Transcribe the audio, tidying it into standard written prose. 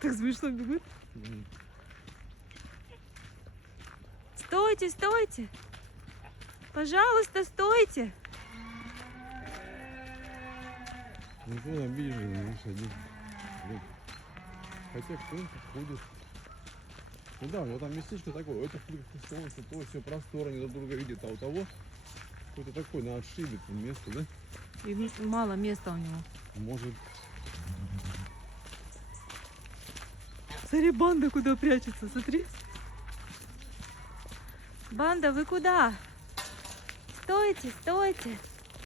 Так смешно бегут. Мгм. Стойте, стойте. Пожалуйста, стойте. Ну что, обиженный, видишь, один. Вот. Хотя кто-нибудь ходит. Ну да, у него там местечко такое, у этих солнце, то все просторно, не друг друга видит, а у того какое-то такое на отшибе там место, да? И мало места у него. Может, Смотри, банда куда прячется, смотри. Банда, вы куда? Стойте, стойте.